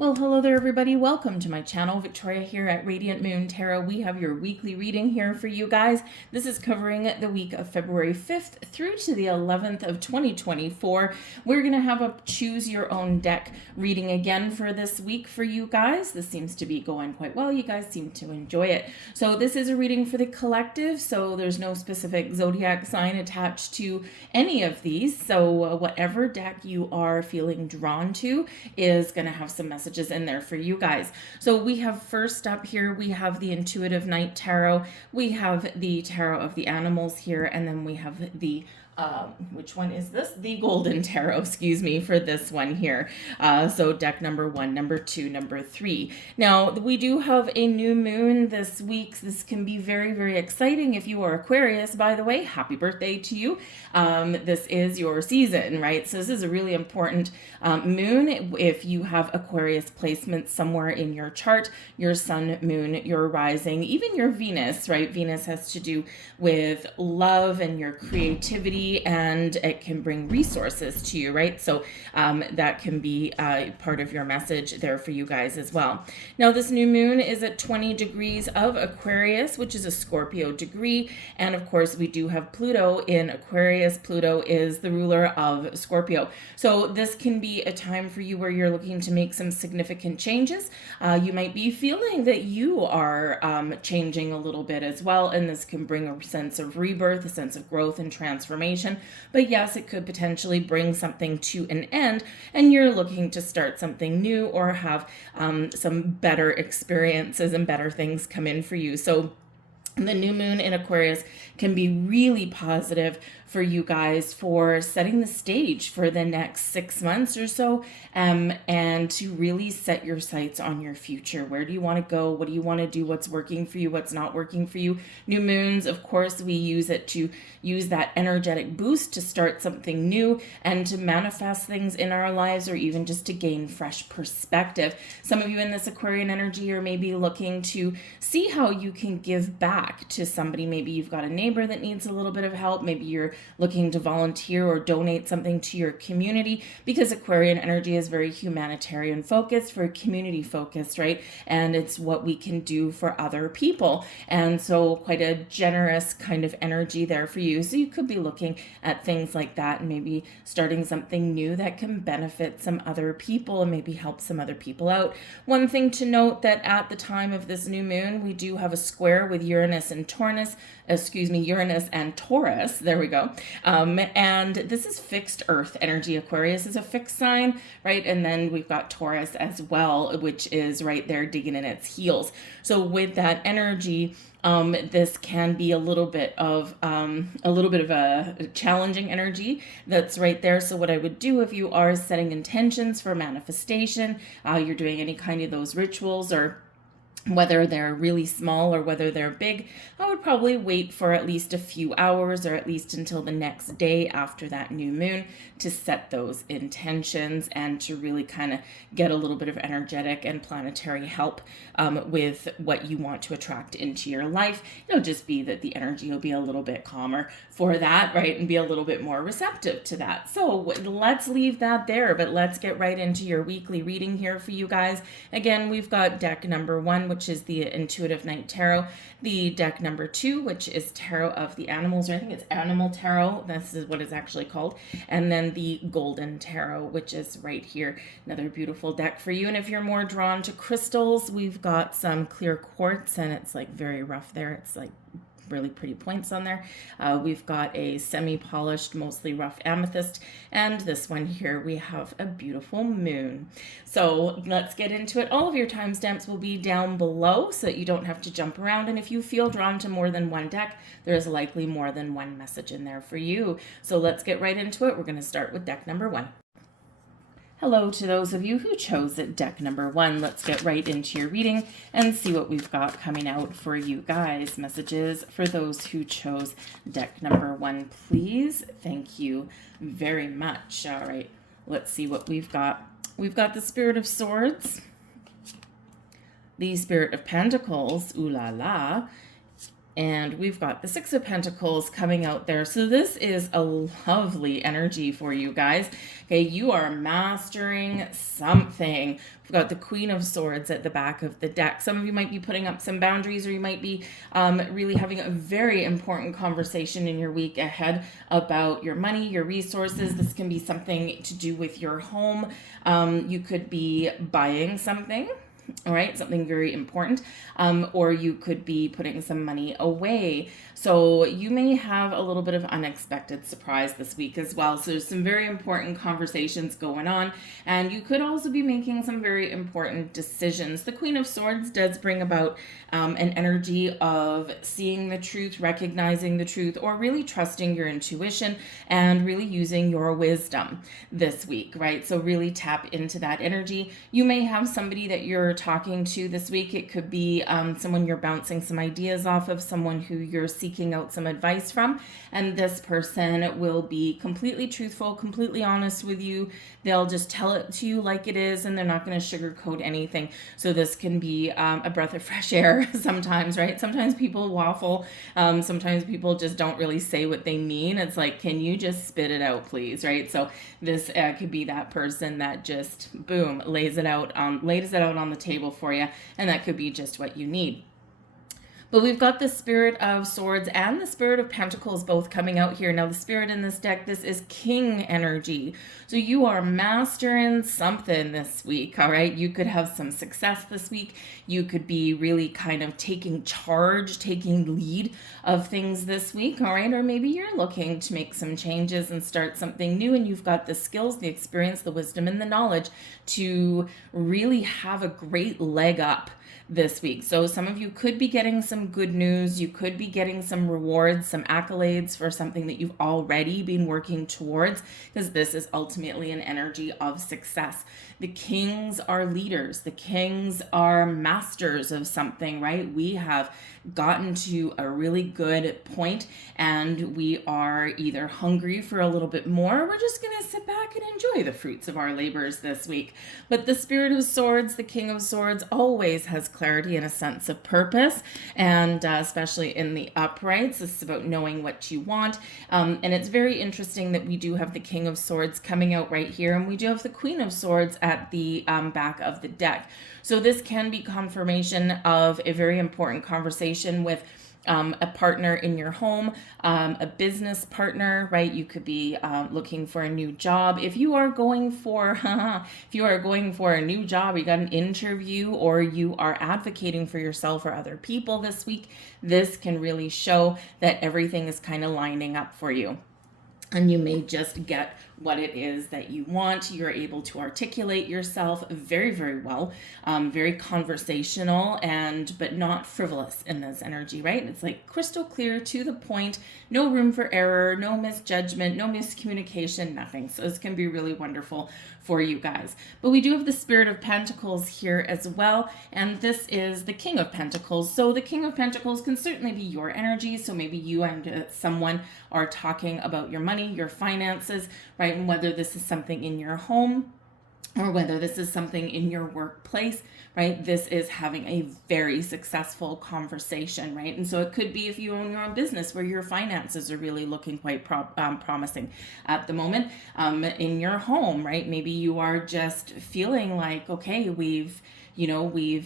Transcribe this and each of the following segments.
Well, hello there, everybody. Welcome to my channel. Victoria here at Radiant Moon Tarot. We have your weekly reading here for you guys. This is covering the week of February 5th through to the 11th of 2024. We're going to have a choose your own deck reading again for this week for you guys. This seems to be going quite well. You guys seem to enjoy it. So this is a reading for the collective, so there's no specific zodiac sign attached to any of these. So whatever deck you are feeling drawn to is going to have some messages in there for you guys. So we have first up here, we have the Intuitive Night Tarot, we have the Tarot of the Animals here, and then we have the which one is this? The Golden Tarot, excuse me, for this one here. So deck number 1, number 2, number 3. Now, we do have a new moon this week. This can be very, very exciting if you are Aquarius, by the way. Happy birthday to you. This is your season, right? So this is a really important moon. If you have Aquarius placements somewhere in your chart, your sun, moon, your rising, even your Venus, right? Venus has to do with love and your creativity, and it can bring resources to you, right? So that can be part of your message there for you guys as well. Now, this new moon is at 20 degrees of Aquarius, which is a Scorpio degree. And of course, we do have Pluto in Aquarius. Pluto is the ruler of Scorpio. So this can be a time for you where you're looking to make some significant changes. You might be feeling that you are changing a little bit as well. And this can bring a sense of rebirth, a sense of growth and transformation. But yes, it could potentially bring something to an end, and you're looking to start something new or have some better experiences and better things come in for you. So the new moon in Aquarius can be really positive for you guys for setting the stage for the next 6 months or so, and to really set your sights on your future. Where do you want to go? What do you want to do? What's working for you? What's not working for you? New moons, of course, we use it to use that energetic boost to start something new and to manifest things in our lives, or even just to gain fresh perspective. Some of you in this Aquarian energy are maybe looking to see how you can give back to somebody. Maybe you've got a neighbor that needs a little bit of help. Maybe you're looking to volunteer or donate something to your community, because Aquarian energy is very humanitarian focused, very community focused, right? And it's what we can do for other people. And so quite a generous kind of energy there for you. So you could be looking at things like that and maybe starting something new that can benefit some other people and maybe help some other people out. One thing to note, that at the time of this new moon, we do have a square with Uranus and Taurus. Uranus and Taurus. There we go. And this is fixed earth energy. Aquarius is a fixed sign, right? And then we've got Taurus as well, which is right there digging in its heels. So with that energy, this can be a little bit of a challenging energy that's right there. So what I would do, if you are setting intentions for manifestation, you're doing any kind of those rituals, or whether they're really small or whether they're big, I would probably wait for at least a few hours, or at least until the next day after that new moon, to set those intentions and to really kind of get a little bit of energetic and planetary help with what you want to attract into your life. It'll just be that the energy will be a little bit calmer for that, right? And be a little bit more receptive to that. So let's leave that there, but let's get right into your weekly reading here for you guys. Again, we've got deck number 1, which is the Intuitive Night Tarot, the deck number 2, which is Tarot of the Animals, or I think it's Animal Tarot, this is what it's actually called, and then the Golden Tarot, which is right here. Another beautiful deck for you. And if you're more drawn to crystals, we've got some clear quartz, and it's like very rough there. It's like really pretty points on there. We've got a semi-polished, mostly rough amethyst, and this one here we have a beautiful moon. So let's get into it. All of your timestamps will be down below so that you don't have to jump around, and if you feel drawn to more than one deck, there's likely more than one message in there for you. So let's get right into it. We're going to start with deck number 1. Hello to those of you who chose deck number 1. Let's get right into your reading and see what we've got coming out for you guys. Messages for those who chose deck number 1, please. Thank you very much. All right, let's see what we've got. We've got the Spirit of Swords, the Spirit of Pentacles, ooh la la, And we've got the Six of Pentacles coming out there. So this is a lovely energy for you guys. Okay, you are mastering something. We've got the Queen of Swords at the back of the deck. Some of you might be putting up some boundaries, or you might be really having a very important conversation in your week ahead about your money, your resources. This can be something to do with your home. You could be buying something. All right, something very important, or you could be putting some money away. So you may have a little bit of unexpected surprise this week as well. So there's some very important conversations going on, and you could also be making some very important decisions. The Queen of Swords does bring about an energy of seeing the truth, recognizing the truth, or really trusting your intuition and really using your wisdom this week, right? So really tap into that energy. You may have somebody that you're talking to this week. It could be someone you're bouncing some ideas off of, someone who you're seeking out some advice from, and this person will be completely truthful, completely honest with you. They'll just tell it to you like it is, and they're not going to sugarcoat anything. So this can be a breath of fresh air sometimes, right? Sometimes people waffle. Sometimes people just don't really say what they mean. It's like, can you just spit it out, please, right? So this could be that person that just, boom, lays it out on the table for you, and that could be just what you need. But we've got the Spirit of Swords and the Spirit of Pentacles both coming out here. Now, the Spirit in this deck, this is King energy. So you are mastering something this week, all right? You could have some success this week. You could be really kind of taking charge, taking lead of things this week, all right? Or maybe you're looking to make some changes and start something new, and you've got the skills, the experience, the wisdom, and the knowledge to really have a great leg up this week. So some of you could be getting some good news. You could be getting some rewards, some accolades for something that you've already been working towards, because this is ultimately an energy of success. The kings are leaders. The kings are masters of something, right? We have gotten to a really good point, and we are either hungry for a little bit more, or we're just going to sit back and enjoy the fruits of our labors this week. But the Spirit of Swords, the King of Swords, always has clarity and a sense of purpose, and especially in the uprights, this is about knowing what you want. And it's very interesting that we do have the King of Swords coming out right here, and we do have the Queen of Swords at the back of the deck. So this can be confirmation of a very important conversation with a partner in your home, a business partner, right? You could be looking for a new job. If you are going for a new job, you got an interview, or you are advocating for yourself or other people this week, this can really show that everything is kind of lining up for you. And you may just get what it is that you want. You're able to articulate yourself very, very well, very conversational, but not frivolous in this energy, right? It's like crystal clear, to the point, no room for error, no misjudgment, no miscommunication, nothing. So this can be really wonderful for you guys. But we do have the Spirit of Pentacles here as well, and this is the King of Pentacles. So the King of Pentacles can certainly be your energy. So maybe you and someone are talking about your money, your finances, right? And whether this is something in your home or whether this is something in your workplace, right? This is having a very successful conversation, right? And so it could be if you own your own business where your finances are really looking quite promising at the moment. In your home, right? Maybe you are just feeling like, okay, we've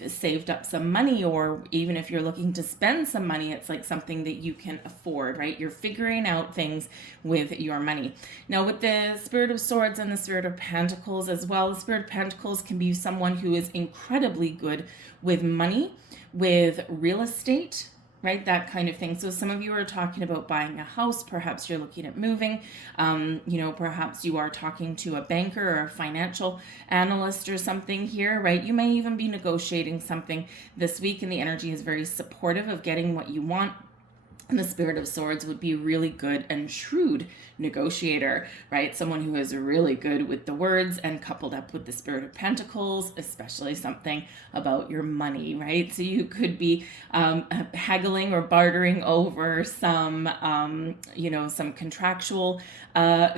saved up some money, or even if you're looking to spend some money, it's like something that you can afford, right? You're figuring out things with your money. Now, with the Spirit of Swords and the Spirit of Pentacles as well, the Spirit of Pentacles can be someone who is incredibly good with money, with real estate, right? That kind of thing. So some of you are talking about buying a house. Perhaps you're looking at moving. Perhaps you are talking to a banker or a financial analyst or something here, right? You may even be negotiating something this week, and the energy is very supportive of getting what you want. And the Spirit of Swords would be really good and shrewd negotiator, right? Someone who is really good with the words, and coupled up with the Spirit of Pentacles, especially something about your money, right? So you could be haggling or bartering over some, some contractual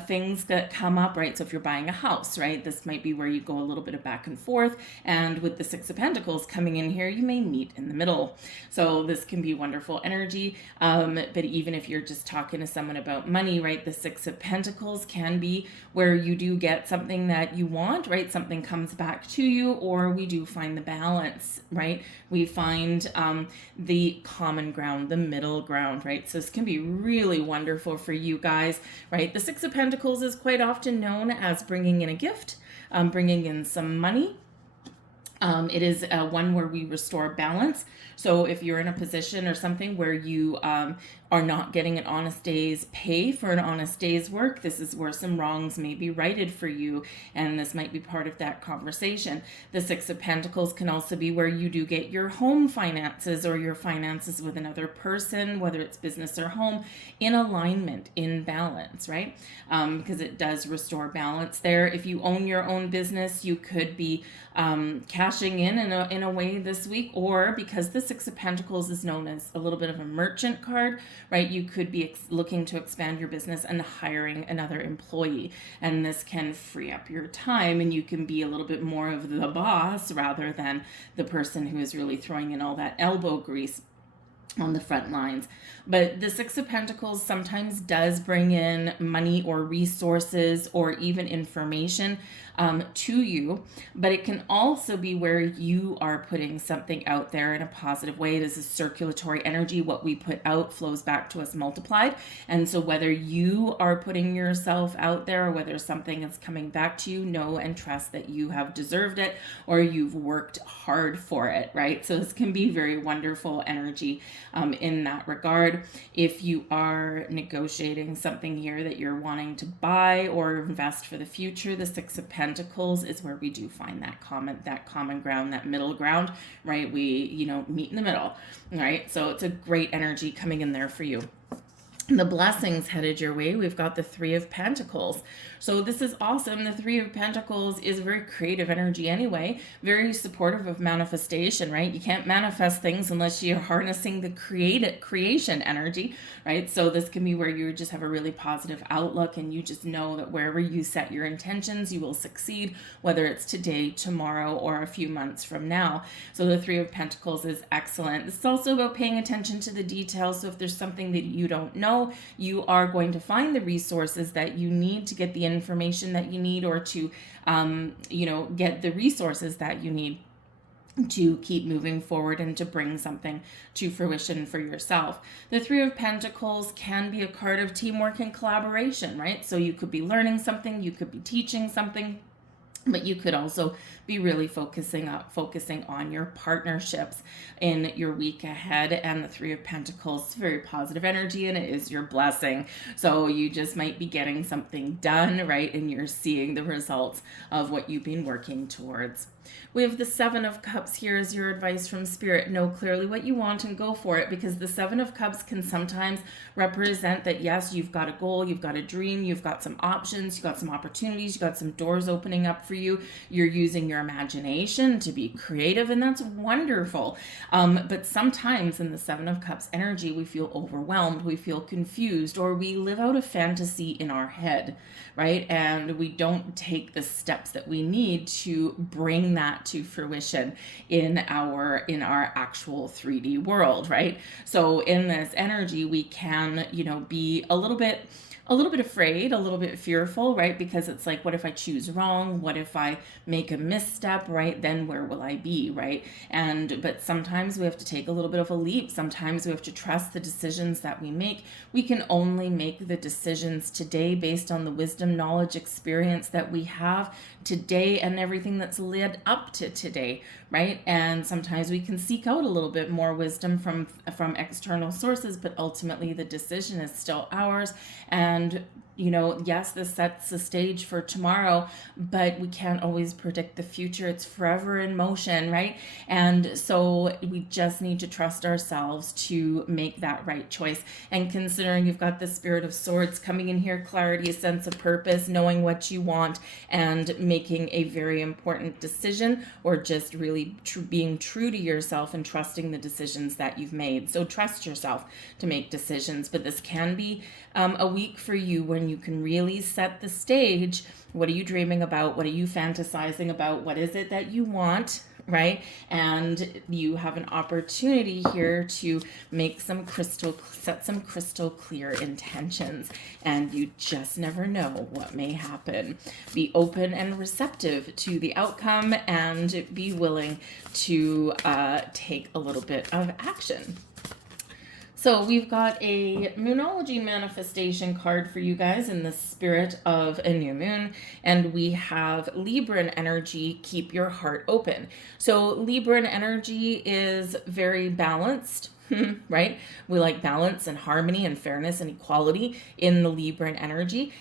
things that come up, right? So if you're buying a house, right, this might be where you go a little bit of back and forth. And with the Six of Pentacles coming in here, you may meet in the middle. So this can be wonderful energy. But even if you're just talking to someone about money, right, the Six of Pentacles can be where you do get something that you want, right? Something comes back to you, or we do find the balance, right? We find the common ground, the middle ground, right? So this can be really wonderful for you guys, right? The Six of Pentacles is quite often known as bringing in a gift, bringing in some money. It is one where we restore balance. So if you're in a position or something where you are not getting an honest day's pay for an honest day's work, this is where some wrongs may be righted for you, and this might be part of that conversation. The Six of Pentacles can also be where you do get your home finances or your finances with another person, whether it's business or home, in alignment, in balance, right? Because it does restore balance there. If you own your own business, you could be cashing in a way this week, or because the Six of Pentacles is known as a little bit of a merchant card, right? You could be looking to expand your business and hiring another employee, and this can free up your time, and you can be a little bit more of the boss rather than the person who is really throwing in all that elbow grease on the front lines. But the Six of Pentacles sometimes does bring in money or resources or even information to you, but it can also be where you are putting something out there in a positive way. It is a circulatory energy. What we put out flows back to us multiplied. And so whether you are putting yourself out there or whether something is coming back to you, know and trust that you have deserved it or you've worked hard for it, right? So this can be very wonderful energy in that regard. If you are negotiating something here that you're wanting to buy or invest for the future, the Six of Pentacles is where we do find that common ground, that middle ground, right? We, meet in the middle, right? So it's a great energy coming in there for you. The blessings headed your way. We've got the Three of Pentacles. So this is awesome. The Three of Pentacles is very creative energy anyway, very supportive of manifestation, right? You can't manifest things unless you're harnessing the creation energy, right? So this can be where you just have a really positive outlook and you just know that wherever you set your intentions, you will succeed, whether it's today, tomorrow, or a few months from now. So the Three of Pentacles is excellent. This is also about paying attention to the details. So if there's something that you don't know, you are going to find the resources that you need to get the information that you need, or to, get the resources that you need to keep moving forward and to bring something to fruition for yourself. The Three of Pentacles can be a card of teamwork and collaboration, right? So you could be learning something, you could be teaching something, but you could also be really focusing on your partnerships in your week ahead. And the Three of Pentacles is very positive energy, and it is your blessing. So you just might be getting something done, right? And you're seeing the results of what you've been working towards. We have the Seven of Cups here as your advice from Spirit. Know clearly what you want and go for it, because the Seven of Cups can sometimes represent that, yes, you've got a goal, you've got a dream, you've got some options, you've got some opportunities, you've got some doors opening up for you. You're using your imagination to be creative, and that's wonderful. But sometimes in the Seven of Cups energy, we feel overwhelmed, we feel confused, or we live out a fantasy in our head, right? And we don't take the steps that we need to bring that to fruition in our actual 3D world, right? So in this energy, we can, be a little bit afraid, a little bit fearful, right? Because it's like, what if I choose wrong? What if I make a misstep, right? Then where will I be, right? But sometimes we have to take a little bit of a leap. Sometimes we have to trust the decisions that we make. We can only make the decisions today based on the wisdom, knowledge, experience that we have today and everything that's led up to today, right? And sometimes we can seek out a little bit more wisdom from external sources, but ultimately the decision is still ours. And yes, this sets the stage for tomorrow, but we can't always predict the future. It's forever in motion, right? And so we just need to trust ourselves to make that right choice. And considering you've got the Spirit of Swords coming in here, clarity, a sense of purpose, knowing what you want, and making a very important decision, or just really being true to yourself and trusting the decisions that you've made. So trust yourself to make decisions, but this can be a week for you when you can really set the stage. What are you dreaming about? What are you fantasizing about? What is it that you want? Right? And you have an opportunity here to set some crystal clear intentions, and you just never know what may happen. Be open and receptive to the outcome, and be willing to take a little bit of action. So we've got a Moonology manifestation card for you guys in the spirit of a new moon, and we have Libran energy, keep your heart open. So Libran energy is very balanced. Right? We like balance and harmony and fairness and equality in the Libran energy.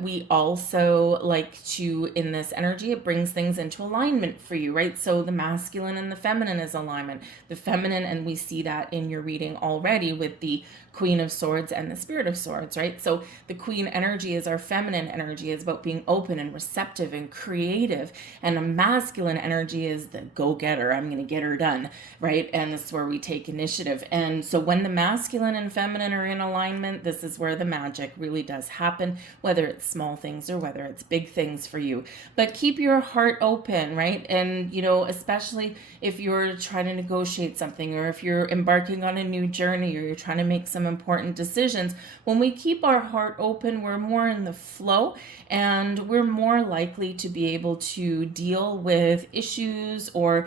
We also like to, in this energy, it brings things into alignment for you, right? So the masculine and the feminine is alignment. The feminine, and we see that in your reading already with the Queen of Swords and the Spirit of Swords, right? So the Queen energy is our feminine energy. It's about being open and receptive and creative. And the masculine energy is the go-getter. I'm going to get her done, right? And this is where we take initiative. And so when the masculine and feminine are in alignment, this is where the magic really does happen, whether it's small things or whether it's big things for you. But keep your heart open, right? And, especially if you're trying to negotiate something, or if you're embarking on a new journey, or you're trying to make some important decisions, when we keep our heart open, we're more in the flow, and we're more likely to be able to deal with issues or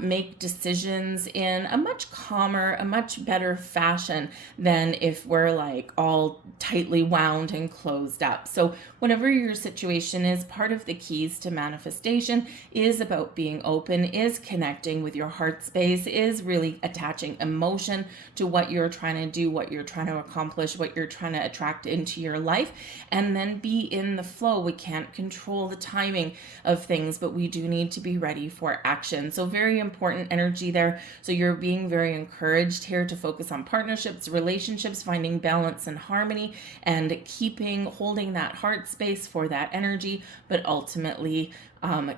make decisions in a much calmer, a much better fashion than if we're like all tightly wound and closed up. So whatever your situation is, part of the keys to manifestation is about being open, is connecting with your heart space, is really attaching emotion to what you're trying to do, what you're trying to accomplish, what you're trying to attract into your life, and then be in the flow. We can't control the timing of things, but we do need to be ready for action. So very important energy there. So you're being very encouraged here to focus on partnerships, relationships, finding balance and harmony, and holding that heart space for that energy, but ultimately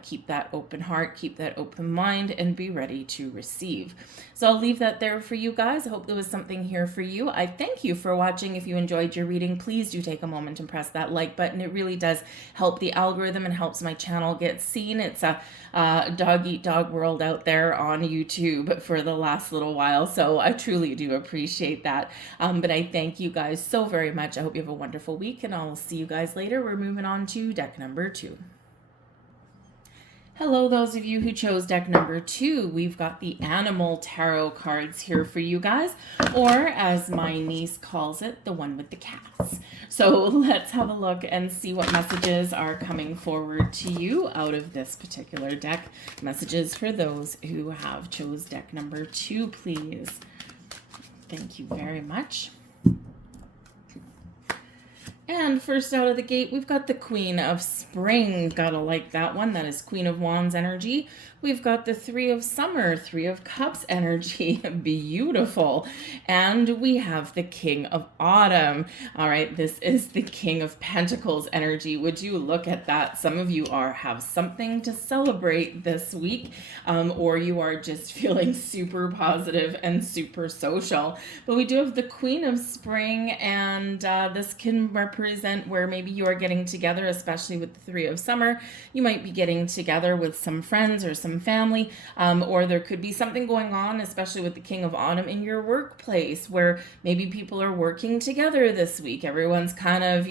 keep that open heart, keep that open mind, and be ready to receive. So I'll leave that there for you guys. I hope there was something here for you. I thank you for watching. If you enjoyed your reading, please do take a moment and press that like button. It really does help the algorithm and helps my channel get seen. It's a dog eat dog world out there on YouTube for the last little while, so I truly do appreciate that. But I thank you guys so very much. I hope you have a wonderful week, and I'll see you guys later. We're moving on to deck number 2. Hello, those of you who chose deck number 2. We've got the Animal Tarot cards here for you guys, or as my niece calls it, the one with the cats. So let's have a look and see what messages are coming forward to you out of this particular deck. Messages for those who have chose deck number 2, please. Thank you very much. And first out of the gate, we've got the Queen of Spring. Gotta like that one. That is Queen of Wands energy. We've got the Three of Summer, Three of Cups energy. Beautiful. And we have the King of Autumn. All right, this is the King of Pentacles energy. Would you look at that? Some of you have something to celebrate this week, or you are just feeling super positive and super social. But we do have the Queen of Spring, and this can represent where maybe you are getting together, especially with the Three of Summer. You might be getting together with some friends or some family, or there could be something going on, especially with the King of Autumn, in your workplace, where maybe people are working together this week. Everyone's kind of,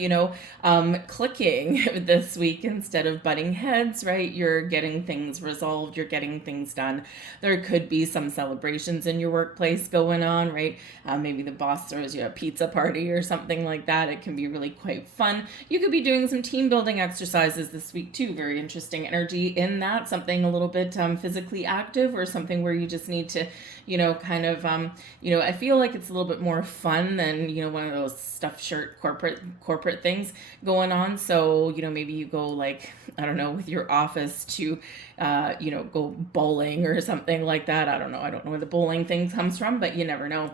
clicking this week instead of butting heads, right? You're getting things resolved. You're getting things done. There could be some celebrations in your workplace going on, right? Maybe the boss throws you a pizza party or something like that. It can be really quite fun. You could be doing some team building exercises this week too. Very interesting energy in that. Something a little bit physically active, or something where you just need to, kind of, I feel like it's a little bit more fun than, one of those stuffed shirt corporate things going on. So, maybe you go like, I don't know, with your office to, go bowling or something like that. I don't know. I don't know where the bowling thing comes from, but you never know.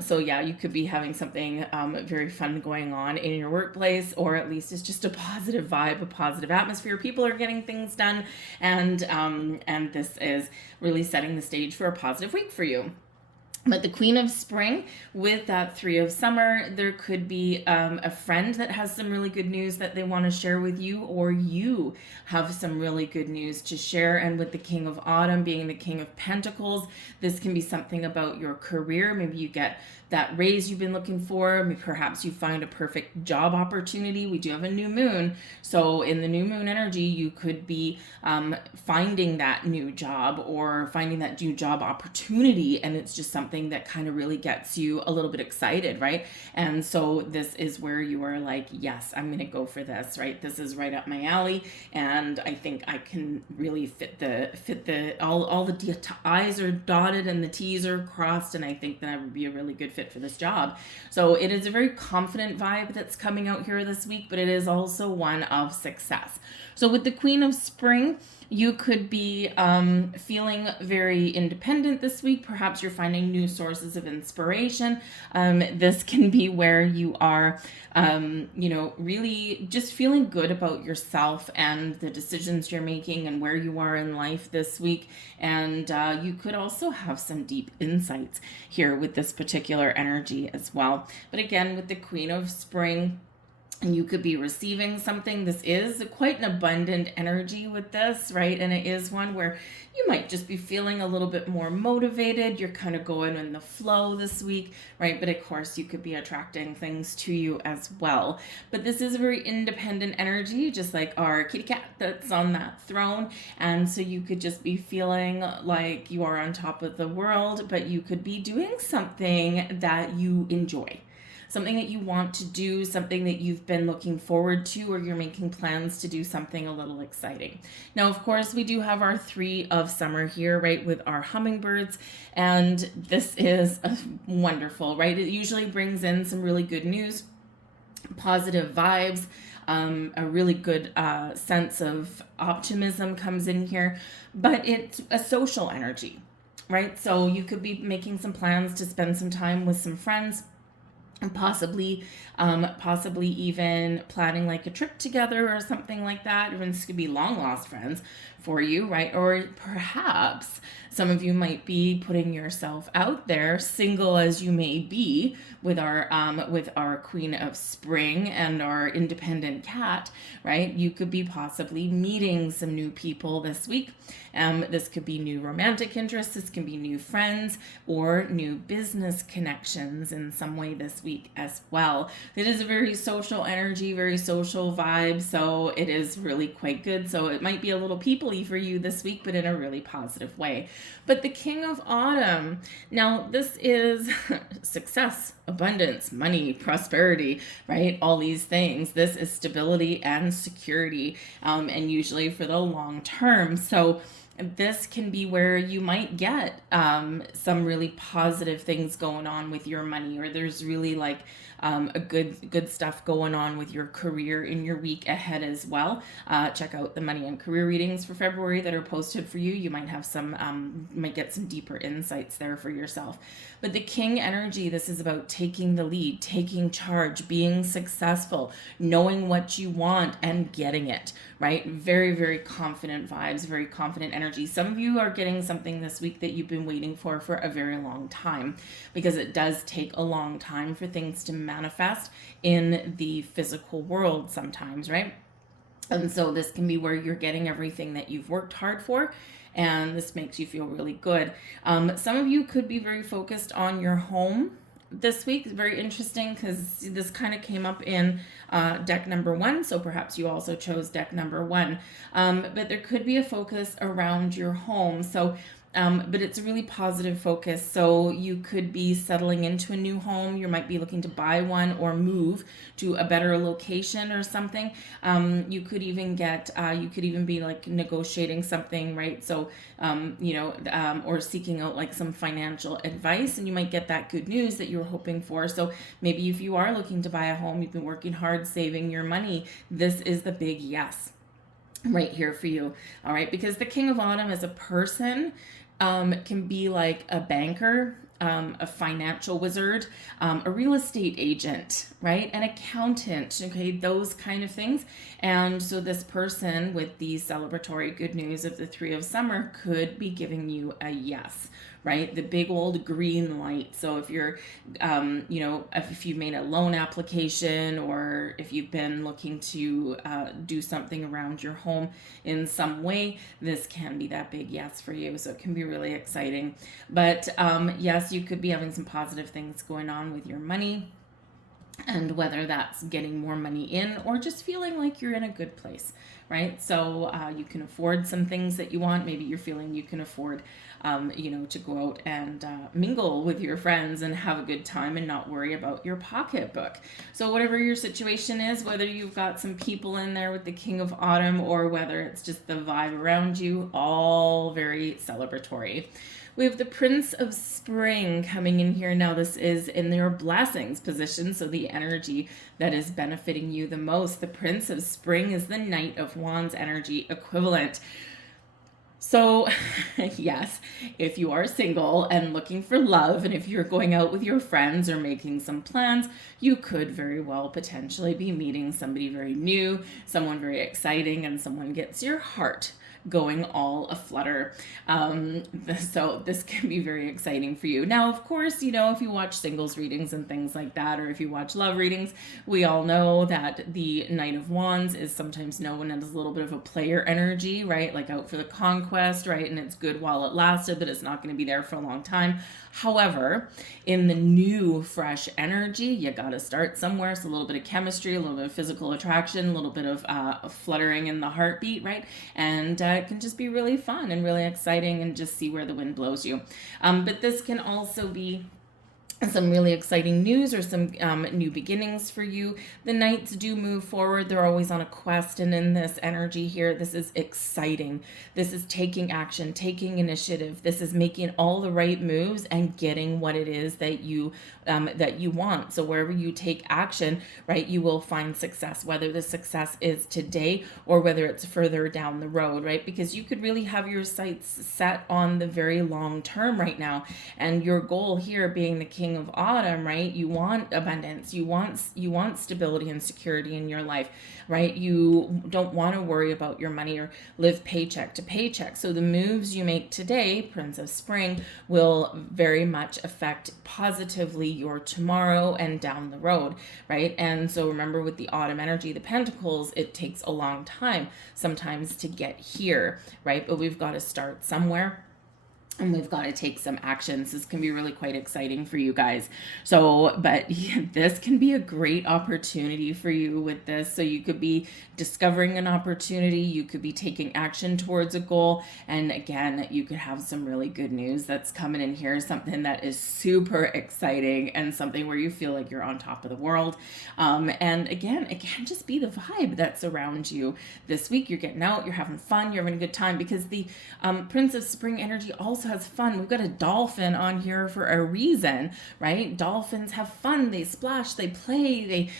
So yeah, you could be having something very fun going on in your workplace, or at least it's just a positive vibe, a positive atmosphere. People are getting things done, and this is really setting the stage for a positive week for you. But the Queen of Spring, with that Three of Summer, there could be a friend that has some really good news that they want to share with you, or you have some really good news to share. And with the King of Autumn being the King of Pentacles, this can be something about your career. Maybe you get that raise you've been looking for. Maybe perhaps you find a perfect job opportunity. We do have a new moon. So in the new moon energy, you could be finding that new job, or finding that new job opportunity. And it's just something that kind of really gets you a little bit excited, right? And so this is where you are like, yes, I'm going to go for this, right? This is right up my alley. And I think I can really fit all the I's are dotted and the T's are crossed. And I think that I would be a really good fit for this job. So it is a very confident vibe that's coming out here this week, but it is also one of success. So with the Queen of Spring, you could be feeling very independent this week. Perhaps you're finding new sources of inspiration. This can be where you are, really just feeling good about yourself and the decisions you're making and where you are in life this week. And you could also have some deep insights here with this particular energy as well. But again, with the Queen of Spring, and you could be receiving something. This is quite an abundant energy with this, right? And it is one where you might just be feeling a little bit more motivated. You're kind of going in the flow this week, right? But of course, you could be attracting things to you as well. But this is a very independent energy, just like our kitty cat that's on that throne. And so you could just be feeling like you are on top of the world, but you could be doing something that you enjoy. Something that you want to do, something that you've been looking forward to, or you're making plans to do something a little exciting. Now, of course, we do have our Three of Summer here, right, with our hummingbirds, and this is wonderful, right? It usually brings in some really good news, positive vibes, a really good sense of optimism comes in here, but it's a social energy, right? So you could be making some plans to spend some time with some friends, and possibly even planning like a trip together or something like that. Even this could be long lost friends for you, right? Or perhaps some of you might be putting yourself out there, single as you may be, with our Queen of Spring and our independent cat, right? You could be possibly meeting some new people this week. This could be new romantic interests. This can be new friends or new business connections in some way this week as well. It is a very social energy, very social vibe. So it is really quite good. So it might be a little people-y for you this week, but in a really positive way. But the King of Autumn, now this is success, abundance, money, prosperity, right? All these things. This is stability and security, and usually for the long term. So this can be where you might get some really positive things going on with your money, or there's really like a good stuff going on with your career in your week ahead as well. Check out the money and career readings for February that are posted for you. You might have some, might get some deeper insights there for yourself. But the King energy, this is about taking the lead, taking charge, being successful, knowing what you want and getting it, right? Very, very confident vibes, very confident energy. Some of you are getting something this week that you've been waiting for a very long time, because it does take a long time for things to manifest in the physical world sometimes, right? And so this can be where you're getting everything that you've worked hard for, and this makes you feel really good. Some of you could be very focused on your home this week. Very interesting, because this kind of came up in deck number 1, so perhaps you also chose deck number 1. But there could be a focus around your home. So but it's a really positive focus. So you could be settling into a new home. You might be looking to buy one or move to a better location or something. You could even you could even be like negotiating something, right? So, or seeking out like some financial advice, and you might get that good news that you were hoping for. So maybe if you are looking to buy a home, you've been working hard saving your money, this is the big yes right here for you. All right, because the King of Autumn as a person can be like a banker, a financial wizard, a real estate agent, right? An accountant, okay, those kind of things. And so this person with the celebratory good news of the Three of Summer could be giving you a yes, right? The big old green light. So if you're, if you've made a loan application, or if you've been looking to do something around your home in some way, this can be that big yes for you. So it can be really exciting. But yes, you could be having some positive things going on with your money. And whether that's getting more money in or just feeling like you're in a good place, right? So you can afford some things that you want. Maybe you're feeling you can afford, to go out and mingle with your friends and have a good time and not worry about your pocketbook. So whatever your situation is, whether you've got some people in there with the King of Autumn or whether it's just the vibe around you, all very celebratory. We have the Prince of Spring coming in here. Now this is in your blessings position, so the energy that is benefiting you the most. The Prince of Spring is the Knight of Wands energy equivalent. So yes, if you are single and looking for love, and if you're going out with your friends or making some plans, you could very well potentially be meeting somebody very new, someone very exciting, and someone gets your heart going all aflutter. So this can be very exciting for you. Now, of course, if you watch singles readings and things like that, or if you watch love readings, we all know that the Knight of Wands is sometimes known as a little bit of a player energy, right? Like out for the conquest, right? And it's good while it lasted, but it's not going to be there for a long time. However, in the new, fresh energy, you got to start somewhere. So a little bit of chemistry, a little bit of physical attraction, a little bit of fluttering in the heartbeat, right? And it can just be really fun and really exciting, and just see where the wind blows you. But this can also be some really exciting news or some new beginnings for you. The Knights do move forward. They're always on a quest. And in this energy here, this is exciting. This is taking action, taking initiative. This is making all the right moves and getting what it is that you want. So wherever you take action, right, you will find success, whether the success is today or whether it's further down the road, right? Because you could really have your sights set on the very long term right now. And your goal here being the King of Autumn, right? You want abundance. You want stability and security in your life, right? You don't want to worry about your money or live paycheck to paycheck. So the moves you make today, Prince of Spring, will very much affect positively your tomorrow and down the road, right? And so remember, with the autumn energy, the pentacles, it takes a long time sometimes to get here, right? But we've got to start somewhere. And we've got to take some actions. This can be really quite exciting for you guys. So, but this can be a great opportunity for you with this. So you could be discovering an opportunity. You could be taking action towards a goal. And again, you could have some really good news that's coming in here. Something that is super exciting and something where you feel like you're on top of the world. And again, it can just be the vibe that's around you this week. You're getting out, you're having fun, you're having a good time, because the Prince of Spring energy also has fun. We've got a dolphin on here for a reason, right? Dolphins have fun. They splash, they play, they,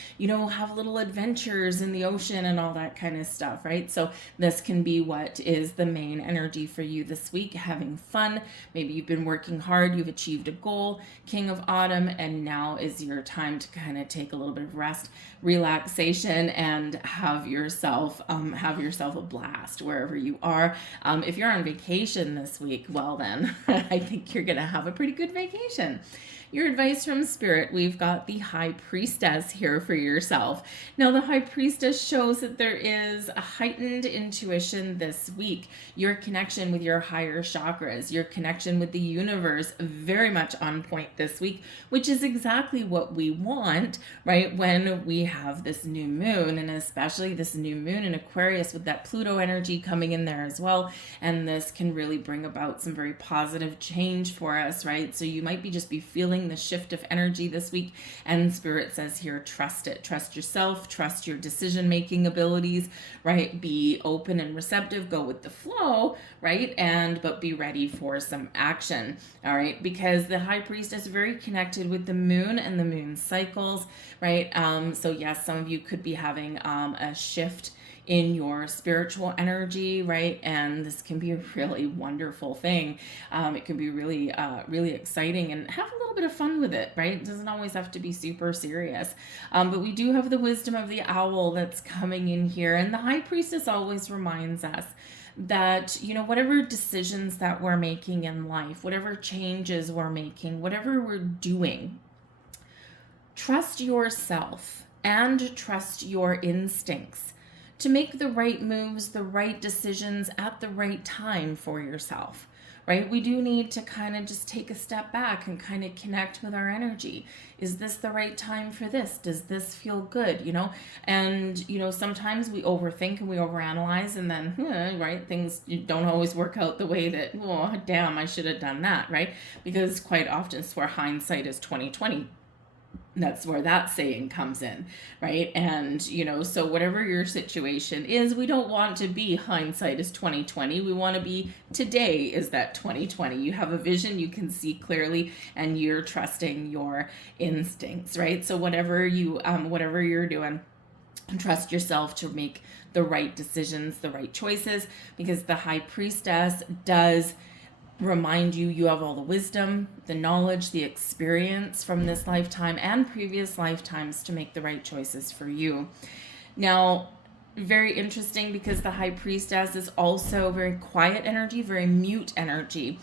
have little adventures in the ocean and all that kind of stuff, right? So this can be what is the main energy for you this week, having fun. Maybe you've been working hard, you've achieved a goal, King of Autumn, and now is your time to kind of take a little bit of rest, relaxation, and have yourself a blast wherever you are. If you're on vacation this week, well then, I think you're going to have a pretty good vacation. Your advice from Spirit, we've got the High Priestess here for yourself. Now, the High Priestess shows that there is a heightened intuition this week. Your connection with your higher chakras, your connection with the universe, very much on point this week, which is exactly what we want, right? When we have this new moon, and especially this new moon in Aquarius with that Pluto energy coming in there as well. And this can really bring about some very positive change for us, right? So you might just be feeling the shift of energy this week, and Spirit says here, trust it. Trust yourself, trust your decision-making abilities, right? Be open and receptive, go with the flow, right? But be ready for some action, all right? Because the High Priestess is very connected with the moon and the moon cycles, right? So yes, some of you could be having a shift in your spiritual energy, right? And this can be a really wonderful thing. It can be really, really exciting, and have a little bit of fun with it, right? It doesn't always have to be super serious. But we do have the wisdom of the owl that's coming in here. And the High Priestess always reminds us that, whatever decisions that we're making in life, whatever changes we're making, whatever we're doing, trust yourself and trust your instincts to make the right moves, the right decisions at the right time for yourself, right? We do need to kind of just take a step back and kind of connect with our energy. Is this the right time for this? Does this feel good? And, sometimes we overthink and we overanalyze, and then, right, things don't always work out the way that, oh, damn, I should have done that, right? Because quite often it's where hindsight is 2020. That's where that saying comes in, right? And, so whatever your situation is, we don't want to be hindsight is 2020. We want to be today is that 2020. You have a vision, you can see clearly, and you're trusting your instincts, right? So whatever you're doing, trust yourself to make the right decisions, the right choices, because the High Priestess does remind you have all the wisdom, the knowledge, the experience from this lifetime and previous lifetimes to make the right choices for you. Now, very interesting, because the High Priestess is also very quiet energy, very mute energy,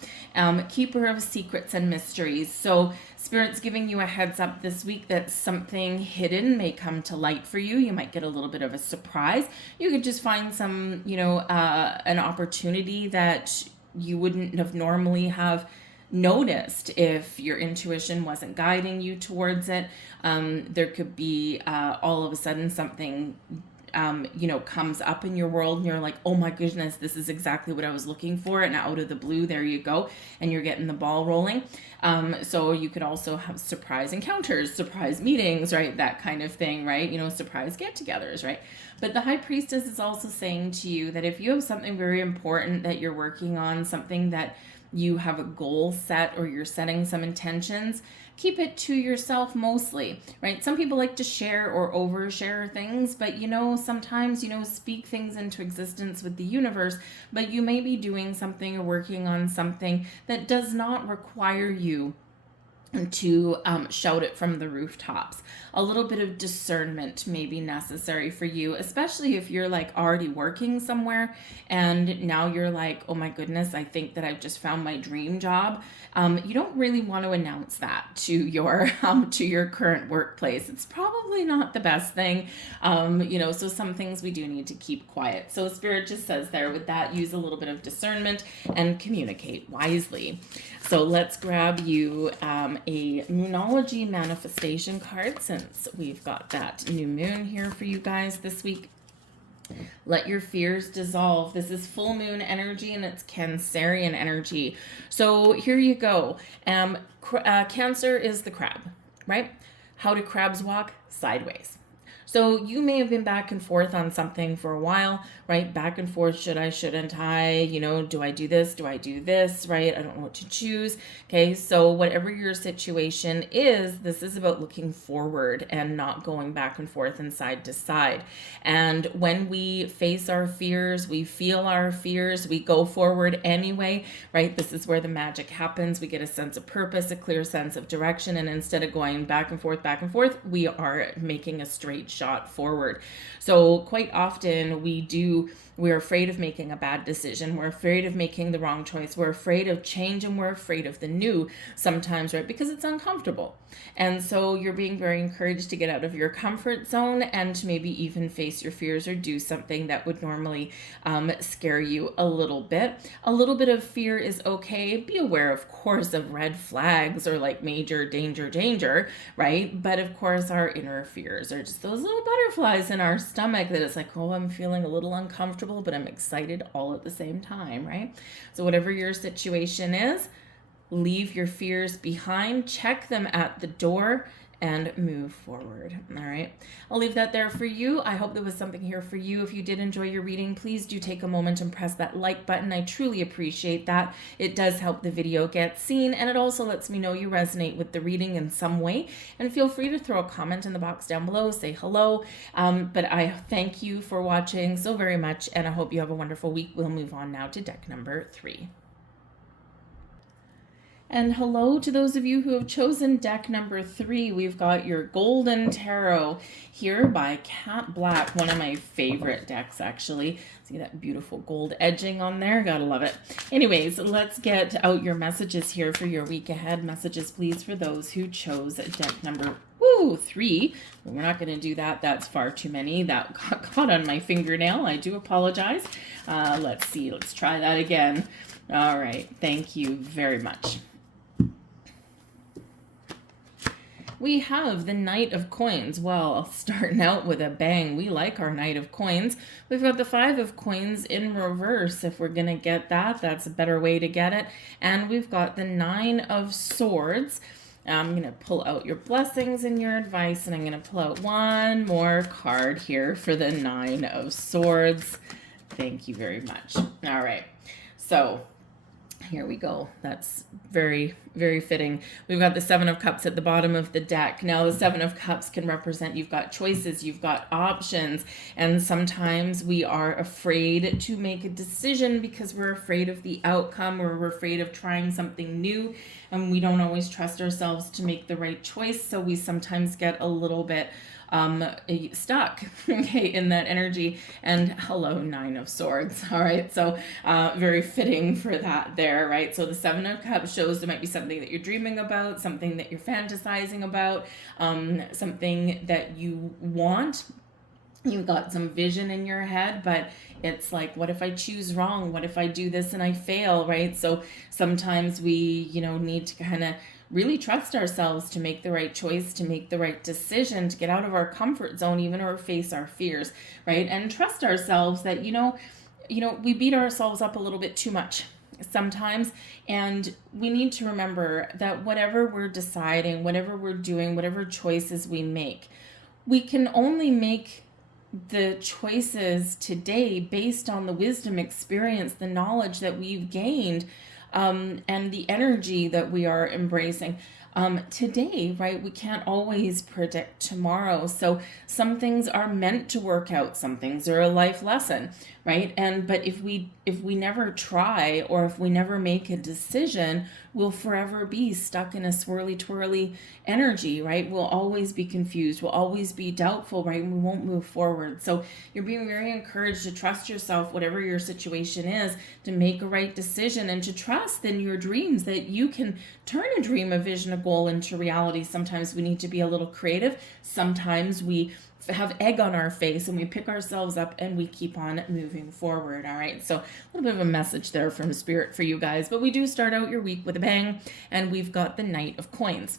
keeper of secrets and mysteries. So Spirit's giving you a heads up this week that something hidden may come to light for you. You might get a little bit of a surprise. You could just find some, an opportunity that you wouldn't have normally have noticed if your intuition wasn't guiding you towards it. There could be all of a sudden something comes up in your world, and you're like, oh my goodness, this is exactly what I was looking for. And out of the blue, there you go. And you're getting the ball rolling. So you could also have surprise encounters, surprise meetings, right? That kind of thing, right? Surprise get-togethers, right? But the High Priestess is also saying to you that if you have something very important that you're working on, something that you have a goal set, or you're setting some intentions, keep it to yourself mostly, right? Some people like to share or overshare things, but sometimes, speak things into existence with the universe, but you may be doing something or working on something that does not require you to shout it from the rooftops. A little bit of discernment may be necessary for you, especially if you're like already working somewhere and now you're like, oh my goodness, I think that I've just found my dream job. You don't really want to announce that to your current workplace. It's probably not the best thing, so some things we do need to keep quiet. So Spirit just says there, with that, use a little bit of discernment and communicate wisely. So let's grab you a Moonology manifestation card, since we've got that new moon here for you guys this week. Let your fears dissolve. This is full moon energy, and it's Cancerian energy. So here you go. Cancer is the crab, right? How do crabs walk? Sideways. So you may have been back and forth on something for a while, right? Back and forth, should I, shouldn't I, do I do this? Do I do this, right? I don't know what to choose. Okay, so whatever your situation is, this is about looking forward and not going back and forth and side to side. And when we face our fears, we feel our fears, we go forward anyway, right? This is where the magic happens. We get a sense of purpose, a clear sense of direction, and instead of going back and forth, we are making a straight shot. shot forward. So quite often we're afraid of making a bad decision. We're afraid of making the wrong choice. We're afraid of change, and we're afraid of the new sometimes, right? Because it's uncomfortable. And so you're being very encouraged to get out of your comfort zone and to maybe even face your fears or do something that would normally scare you a little bit. A little bit of fear is okay. Be aware, of course, of red flags or like major danger, right? But of course, our inner fears are just those little butterflies in our stomach that it's like, oh, I'm feeling a little uncomfortable, but I'm excited all at the same time, right? So whatever your situation is, leave your fears behind, check them at the door, and move forward. All right. I'll leave that there for you. I hope there was something here for you. If you did enjoy your reading, please do take a moment and press that like button. I truly appreciate that. It does help the video get seen, and it also lets me know you resonate with the reading in some way. And feel free to throw a comment in the box down below, say hello. But I thank you for watching so very much, and I hope you have a wonderful week. We'll move on now to deck number 3. And hello to those of you who have chosen deck number 3. We've got your Golden Tarot here by Cat Black, one of my favorite decks, actually. See that beautiful gold edging on there? Gotta love it. Anyways, let's get out your messages here for your week ahead. Messages, please, for those who chose deck number 3. We're not going to do that. That's far too many. That got caught on my fingernail. I do apologize. Let's see. Let's try that again. All right. Thank you very much. We have the Knight of Coins. Well, starting out with a bang. We like our Knight of Coins. We've got the 5 of Coins in reverse. If we're going to get that, that's a better way to get it. And we've got the 9 of Swords. I'm going to pull out your blessings and your advice, and I'm going to pull out one more card here for the 9 of Swords. Thank you very much. All right. So here we go. That's very, very fitting. We've got the 7 of Cups at the bottom of the deck. Now, the 7 of Cups can represent you've got choices, you've got options, and sometimes we are afraid to make a decision because we're afraid of the outcome, or we're afraid of trying something new, and we don't always trust ourselves to make the right choice, so we sometimes get a little bit stuck, okay, in that energy. And hello, 9 of Swords. All right, so very fitting for that there, right? So the 7 of Cups shows there might be something that you're dreaming about, something that you're fantasizing about, something that you want. You've got some vision in your head, but it's like, what if I choose wrong? What if I do this and I fail, right? So sometimes we, need to kind of really trust ourselves to make the right choice, to make the right decision, to get out of our comfort zone, even, or face our fears, right? And trust ourselves that, we beat ourselves up a little bit too much sometimes. And we need to remember that whatever we're deciding, whatever we're doing, whatever choices we make, we can only make the choices today based on the wisdom, experience, the knowledge that we've gained, and the energy that we are embracing today, right? We can't always predict tomorrow. So some things are meant to work out. Some things are a life lesson, right? But if we never try, or if we never make a decision, we'll forever be stuck in a swirly twirly energy, right? We'll always be confused. We'll always be doubtful, right? And we won't move forward. So you're being very encouraged to trust yourself, whatever your situation is, to make a right decision, and to trust in your dreams that you can turn a dream, a vision, a goal into reality. Sometimes we need to be a little creative. Sometimes we have egg on our face and we pick ourselves up and we keep on moving forward. All right. So a little bit of a message there from Spirit for you guys, but we do start out your week with a bang, and we've got the Knight of Coins.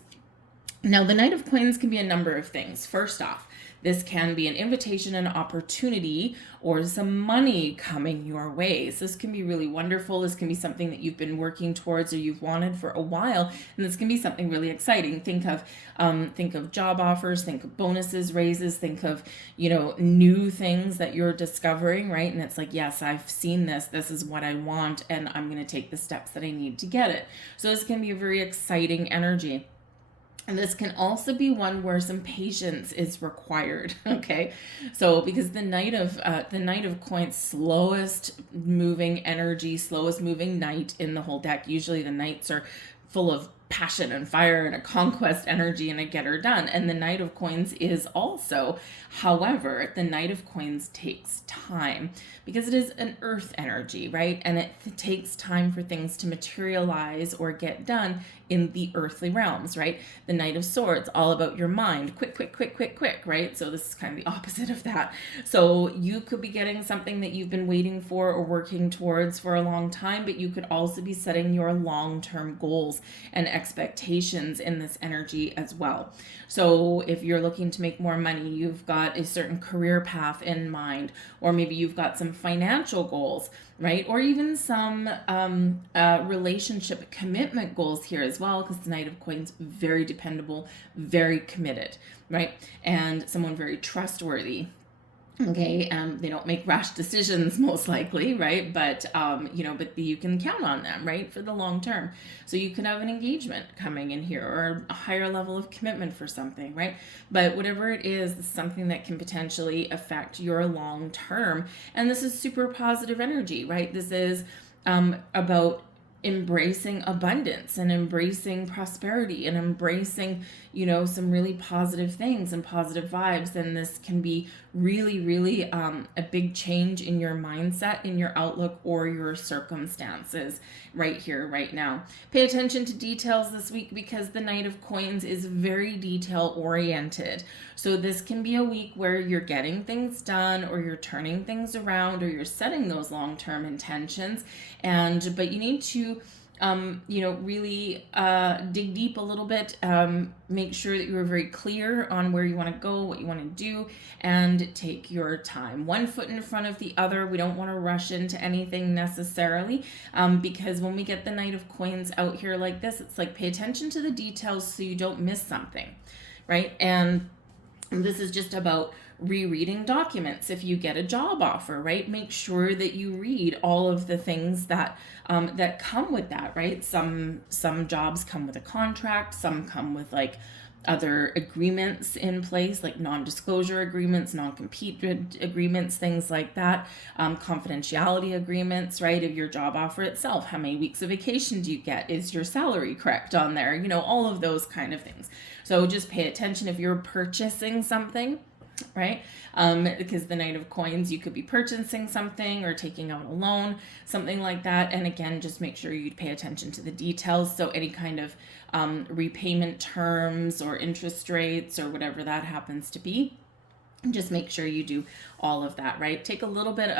Now, the Knight of Coins can be a number of things. First off, this can be an invitation, an opportunity, or some money coming your way. So this can be really wonderful. This can be something that you've been working towards or you've wanted for a while, and this can be something really exciting. Think of job offers, think of bonuses, raises, think of, new things that you're discovering, right? And it's like, yes, I've seen this. This is what I want, and I'm going to take the steps that I need to get it. So this can be a very exciting energy. And this can also be one where some patience is required, okay? So because the Knight of Coins, slowest moving energy, slowest moving knight in the whole deck. Usually the knights are full of passion and fire and a conquest energy and a get her done. And the Knight of Coins is also. However, the Knight of Coins takes time because it is an earth energy, right? And it takes time for things to materialize or get done in the earthly realms, right? The Knight of Swords, all about your mind, quick, quick, quick, quick, quick, right? So this is kind of the opposite of that. So you could be getting something that you've been waiting for or working towards for a long time, but you could also be setting your long-term goals and expectations in this energy as well. So if you're looking to make more money, you've got a certain career path in mind, or maybe you've got some financial goals, right? Or even some relationship commitment goals here as well, because the Knight of Coins, very dependable, very committed, right? And someone very trustworthy. Okay, they don't make rash decisions most likely, right? But but you can count on them, right, for the long term. So you could have an engagement coming in here, or a higher level of commitment for something, right? But whatever it is something that can potentially affect your long term. And this is super positive energy, right? This is about embracing abundance and embracing prosperity and embracing, some really positive things and positive vibes. And this can be really, really a big change in your mindset, in your outlook, or your circumstances right here, right now. Pay attention to details this week because the Knight of Coins is very detail oriented. So this can be a week where you're getting things done, or you're turning things around, or you're setting those long-term intentions. But you need to really dig deep a little bit, make sure that you are very clear on where you want to go, what you want to do, and take your time. One foot in front of the other. We don't want to rush into anything necessarily, because when we get the Knight of Coins out here like this, it's like pay attention to the details so you don't miss something, right? And this is just about rereading documents. If you get a job offer, right, make sure that you read all of the things that that come with that, right? Some jobs come with a contract, some come with like other agreements in place, like non-disclosure agreements, non-compete agreements, things like that, confidentiality agreements, right, of your job offer itself. How many weeks of vacation do you get? Is your salary correct on there? All of those kind of things. So just pay attention if you're purchasing something, right? Because the Knight of Coins, you could be purchasing something or taking out a loan, something like that. And again, just make sure you pay attention to the details. So any kind of repayment terms or interest rates or whatever that happens to be, just make sure you do all of that, right? Take a little bit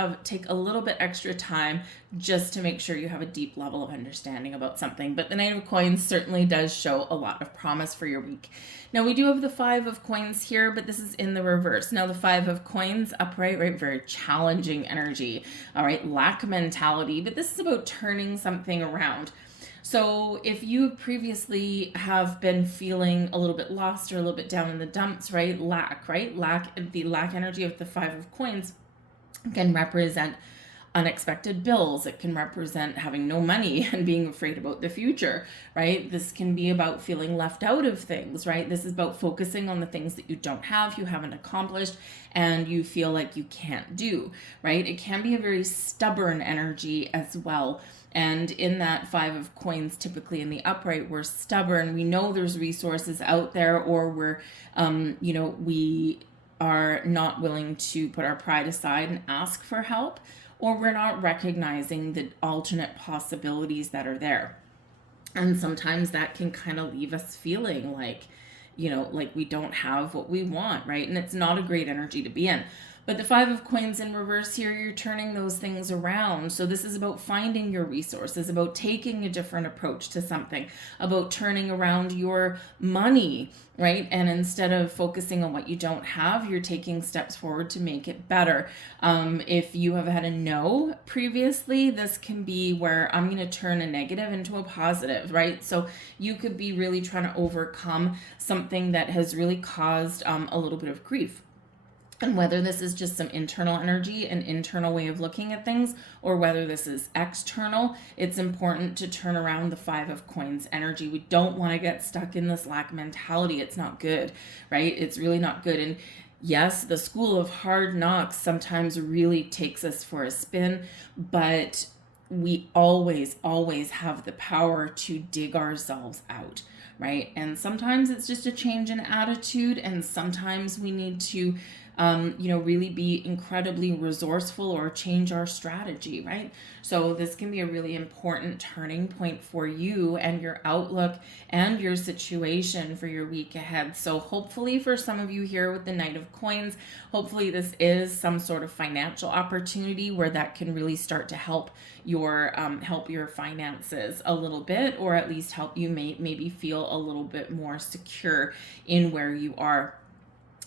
extra time just to make sure you have a deep level of understanding about something. But the Knight of Coins certainly does show a lot of promise for your week. Now we do have the Five of Coins here, but this is in the reverse. Now the Five of Coins upright, right? Very challenging energy. All right, lack mentality, but this is about turning something around. So if you previously have been feeling a little bit lost or a little bit down in the dumps, right? The lack energy of the Five of Coins can represent unexpected bills. It can represent having no money and being afraid about the future, right? This can be about feeling left out of things, right? This is about focusing on the things that you don't have, you haven't accomplished, and you feel like you can't do, right? It can be a very stubborn energy as well. And in that Five of Coins, typically in the upright, we're stubborn. We know there's resources out there, or we're, we are not willing to put our pride aside and ask for help, or we're not recognizing the alternate possibilities that are there. And sometimes that can kind of leave us feeling like, like we don't have what we want, right? And it's not a great energy to be in. But the Five of Coins in reverse here, you're turning those things around. So this is about finding your resources, about taking a different approach to something, about turning around your money, right? And instead of focusing on what you don't have, you're taking steps forward to make it better. If you have had a no previously, this can be where I'm going to turn a negative into a positive, right? So you could be really trying to overcome something that has really caused a little bit of grief. And whether this is just some internal energy, an internal way of looking at things, or whether this is external, it's important to turn around the Five of Coins energy. We don't want to get stuck in this lack mentality. It's not good, right? It's really not good. And yes, the school of hard knocks sometimes really takes us for a spin, but we always have the power to dig ourselves out, right? And sometimes it's just a change in attitude, and sometimes we need to really be incredibly resourceful or change our strategy, right? So this can be a really important turning point for you and your outlook and your situation for your week ahead. So hopefully for some of you here with the Knight of Coins, hopefully this is some sort of financial opportunity where that can really start to help your finances a little bit, or at least help you maybe feel a little bit more secure in where you are.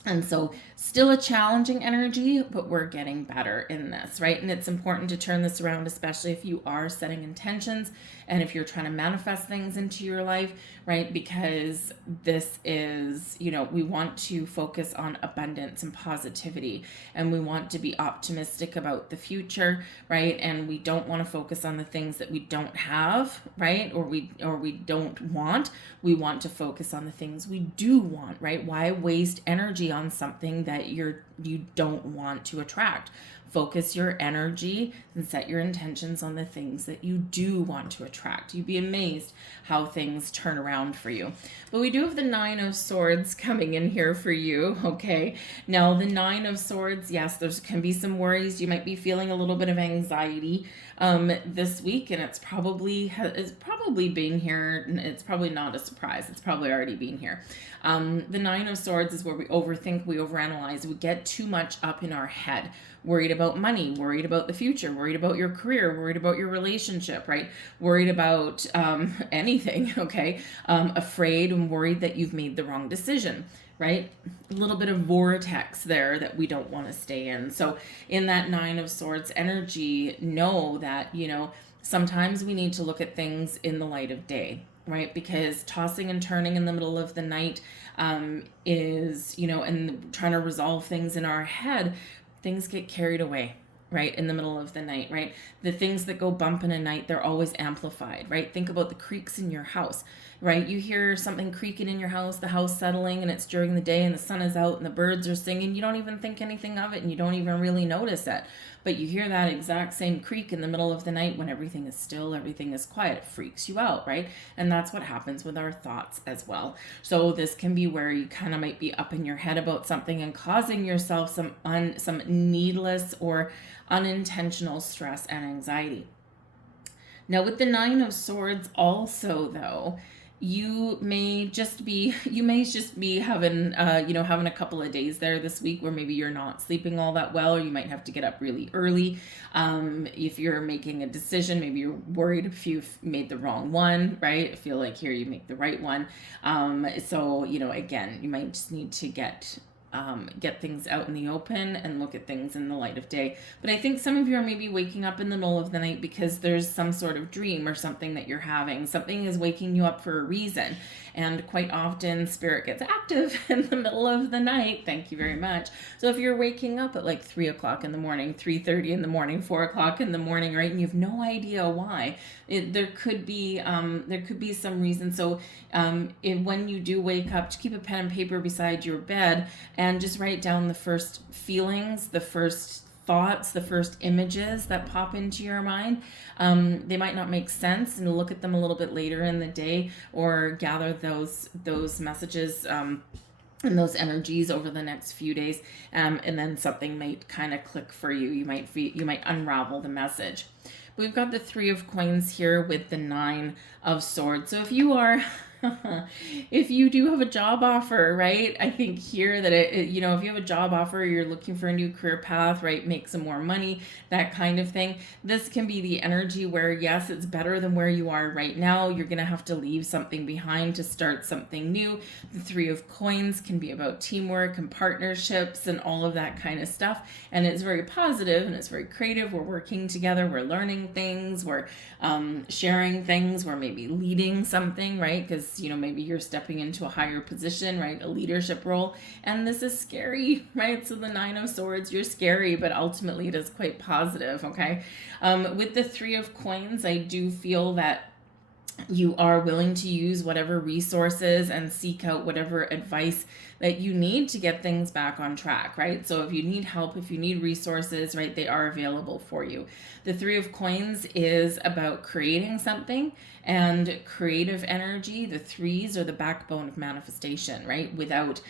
And so still a challenging energy, but we're getting better in this, right? And it's important to turn this around, especially if you are setting intentions and if you're trying to manifest things into your life, right? Because this is, we want to focus on abundance and positivity, and we want to be optimistic about the future, right? And we don't want to focus on the things that we don't have, right? Or we don't want. We want to focus on the things we do want, right? Why waste energy on something that you don't want to attract? Focus your energy and set your intentions on the things that you do want to attract. You'd be amazed how things turn around for you. But we do have the Nine of Swords coming in here for you, okay? Now, the Nine of Swords, yes, there can be some worries. You might be feeling a little bit of anxiety this week, and it's probably being here. It's probably not a surprise. It's probably already been here. The Nine of Swords is where we overthink, we overanalyze, we get too much up in our head. Worried about money, worried about the future, worried about your career, worried about your relationship, right? Worried about anything, okay? Afraid and worried that you've made the wrong decision, right? A little bit of vortex there that we don't want to stay in. So in that Nine of Swords energy, know that, sometimes we need to look at things in the light of day, right? Because tossing and turning in the middle of the night is, and trying to resolve things in our head, things get carried away, right? In the middle of the night, right? The things that go bump in a night, they're always amplified, right? Think about the creaks in your house, right? You hear something creaking in your house, the house settling, and it's during the day and the sun is out and the birds are singing. You don't even think anything of it, and you don't even really notice it. But you hear that exact same creak in the middle of the night when everything is still, everything is quiet. It freaks you out, right? And that's what happens with our thoughts as well. So this can be where you kind of might be up in your head about something and causing yourself some needless or unintentional stress and anxiety. Now with the Nine of Swords also, though, you may just be having having a couple of days there this week where maybe you're not sleeping all that well, or you might have to get up really early. If you're making a decision, maybe you're worried if you've made the wrong one, right? I feel like here you make the right one. So again, you might just need to get things out in the open and look at things in the light of day. But I think some of you are maybe waking up in the middle of the night because there's some sort of dream or something that you're having. Something is waking you up for a reason. And quite often spirit gets active in the middle of the night. Thank you very much. So if you're waking up at like 3 o'clock in the morning, 3:30 in the morning, 4 o'clock in the morning, right? And you have no idea why, there could be some reason. So when you do wake up, to keep a pen and paper beside your bed and just write down the first feelings, the first thoughts, the first images that pop into your mind. They might not make sense, and look at them a little bit later in the day, or gather those messages and those energies over the next few days, and then something might kind of click for you. You might unravel the message. We've got the Three of Coins here with the Nine of Swords. So if you do have a job offer, right? I think here that if you have a job offer, you're looking for a new career path, right? Make some more money, that kind of thing. This can be the energy where, yes, it's better than where you are right now. You're going to have to leave something behind to start something new. The Three of Coins can be about teamwork and partnerships and all of that kind of stuff. And it's very positive and it's very creative. We're working together. We're learning things. We're sharing things. We're maybe leading something, right? Because maybe you're stepping into a higher position, right? A leadership role. And this is scary, right? So the Nine of Swords, you're scary, but ultimately it is quite positive, okay? With the Three of Coins, I do feel that you are willing to use whatever resources and seek out whatever advice that you need to get things back on track, right? So if you need help, if you need resources, right, they are available for you. The Three of Coins is about creating something and creative energy. The threes are the backbone of manifestation, right? Without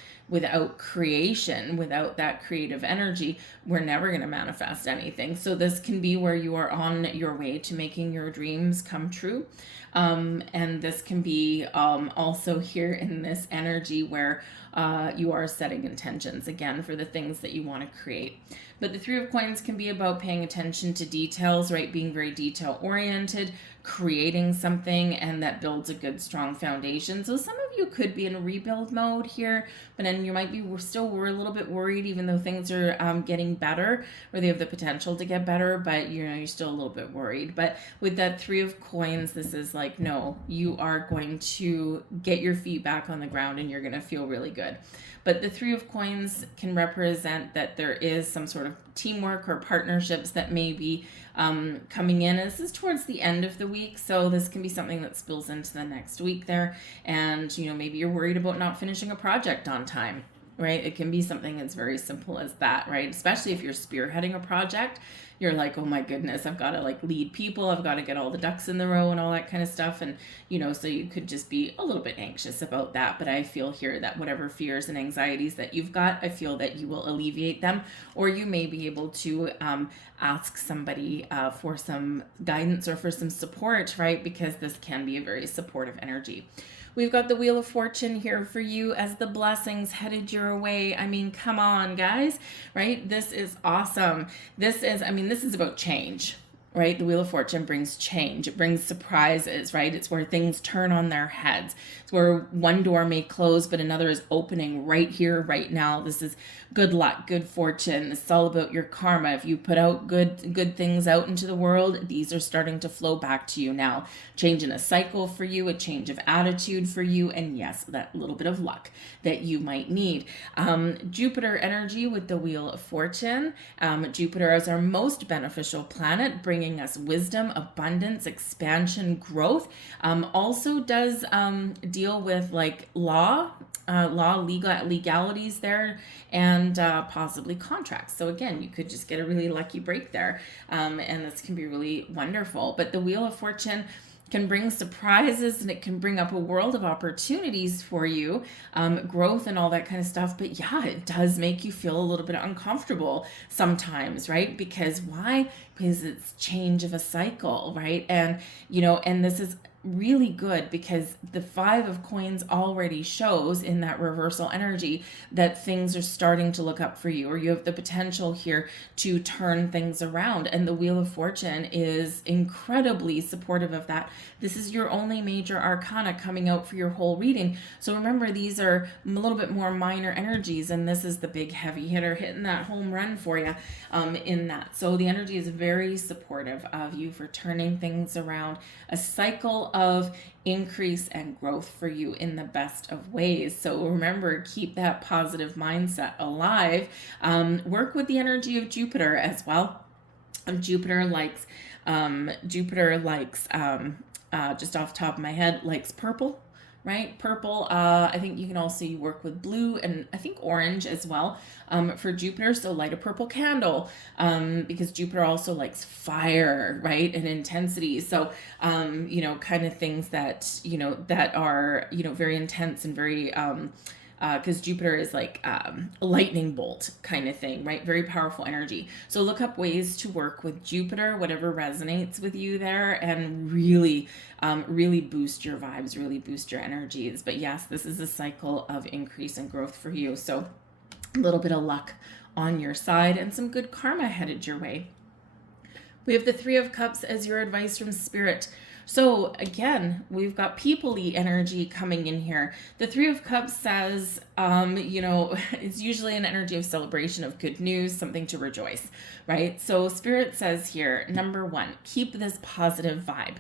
creation, without that creative energy, we're never going to manifest anything. So this can be where you are on your way to making your dreams come true. And this can be also here in this energy where you are setting intentions again for the things that you want to create. But the Three of Coins can be about paying attention to details, right? Being very detail oriented, creating something, and that builds a good, strong foundation. So some of you could be in rebuild mode here, but then you might be still a little bit worried, even though things are getting better, or they have the potential to get better, but you're still a little bit worried. But with that Three of Coins, this is like, no, you are going to get your feet back on the ground and you're going to feel really good. But the Three of Coins can represent that there is some sort of teamwork or partnerships that may be coming in. And this is towards the end of the week, so this can be something that spills into the next week there. And, maybe you're worried about not finishing a project on time, right? It can be something as very simple as that, right? Especially if you're spearheading a project, you're like, oh my goodness, I've got to like lead people, I've got to get all the ducks in the row and all that kind of stuff. And, so you could just be a little bit anxious about that. But I feel here that whatever fears and anxieties that you've got, I feel that you will alleviate them, or you may be able to ask somebody for some guidance or for some support, right? Because this can be a very supportive energy. We've got the Wheel of Fortune here for you as the blessings headed your way. I mean, come on, guys, right? This is awesome. This is about change, right? The Wheel of Fortune brings change. It brings surprises, right? It's where things turn on their heads. It's where one door may close, but another is opening right here, right now. This is good luck, good fortune. This is all about your karma. If you put out good things out into the world, these are starting to flow back to you now. Change in a cycle for you, a change of attitude for you, and yes, that little bit of luck that you might need. Jupiter energy with the Wheel of Fortune. Jupiter is our most beneficial planet, bringing us wisdom, abundance, expansion, growth. Also does deal with like legalities there, and possibly contracts. So again, you could just get a really lucky break there, and this can be really wonderful. But the Wheel of Fortune can bring surprises, and it can bring up a world of opportunities for you, growth and all that kind of stuff. But yeah, it does make you feel a little bit uncomfortable sometimes, right? Because why? Because it's change of a cycle, right? And, and this is really good because the Five of Coins already shows in that reversal energy that things are starting to look up for you, or you have the potential here to turn things around. And the Wheel of Fortune is incredibly supportive of that. This is your only major arcana coming out for your whole reading. So remember, these are a little bit more minor energies, and this is the big heavy hitter hitting that home run for you in that. So the energy is very supportive of you for turning things around, a cycle of increase and growth for you in the best of ways. So remember, keep that positive mindset alive. Work with the energy of Jupiter as well. Jupiter likes just off the top of my head, likes purple, right? Purple. I think you can also work with blue and I think orange as well for Jupiter. So light a purple candle because Jupiter also likes fire, right? And intensity. So, kind of things that, that are, very intense and very, because Jupiter is like a lightning bolt kind of thing, right? Very powerful energy. So look up ways to work with Jupiter, whatever resonates with you there, and really boost your vibes, really boost your energies. But yes, this is a cycle of increase and growth for you. So a little bit of luck on your side and some good karma headed your way. We have the Three of Cups as your advice from Spirit. So again, we've got people-y energy coming in here. The Three of Cups says, it's usually an energy of celebration, of good news, something to rejoice, right? So Spirit says here, number one, keep this positive vibe,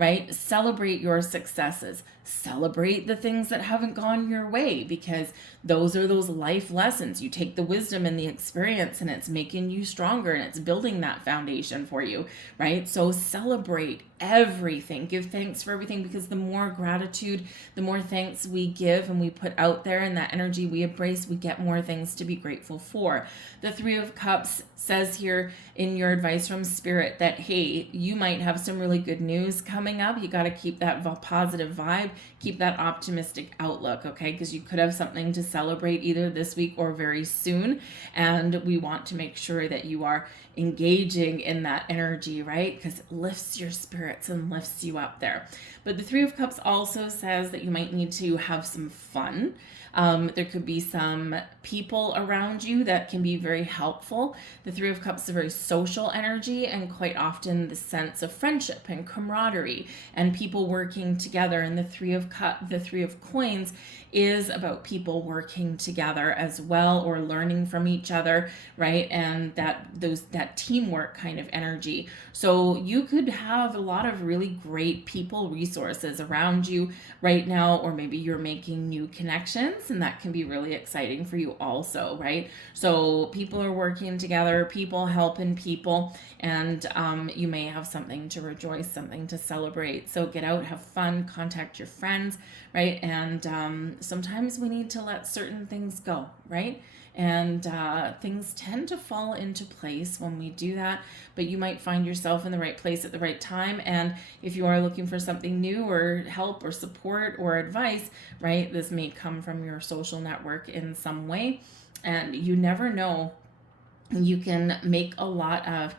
right? Celebrate your successes. Celebrate the things that haven't gone your way, because those are those life lessons. You take the wisdom and the experience, and it's making you stronger, and it's building that foundation for you, right? So celebrate everything. Give thanks for everything, because the more gratitude, the more thanks we give and we put out there, and that energy we embrace, we get more things to be grateful for. The Three of Cups says here in your advice from Spirit that, hey, you might have some really good news coming up. You got to keep that positive vibe, keep that optimistic outlook, okay? Because you could have something to celebrate either this week or very soon. And we want to make sure that you are engaging in that energy, right? Because it lifts your spirits and lifts you up there. But the Three of Cups also says that you might need to have some fun. There could be some people around you that can be very helpful. The Three of Cups is a very social energy, and quite often the sense of friendship and camaraderie and people working together. And the Three of Coins is about people working together as well, or learning from each other, right? And that teamwork kind of energy. So you could have a lot of really great people resources around you right now, or maybe you're making new connections, and that can be really exciting for you also, right? So people are working together, people helping people, and you may have something to rejoice, something to celebrate. So get out, have fun, contact your friends, right? And sometimes we need to let certain things go, right? And things tend to fall into place when we do that, but you might find yourself in the right place at the right time. And if you are looking for something new, or help or support or advice, right, this may come from your social network in some way. And you never know, you can make a lot of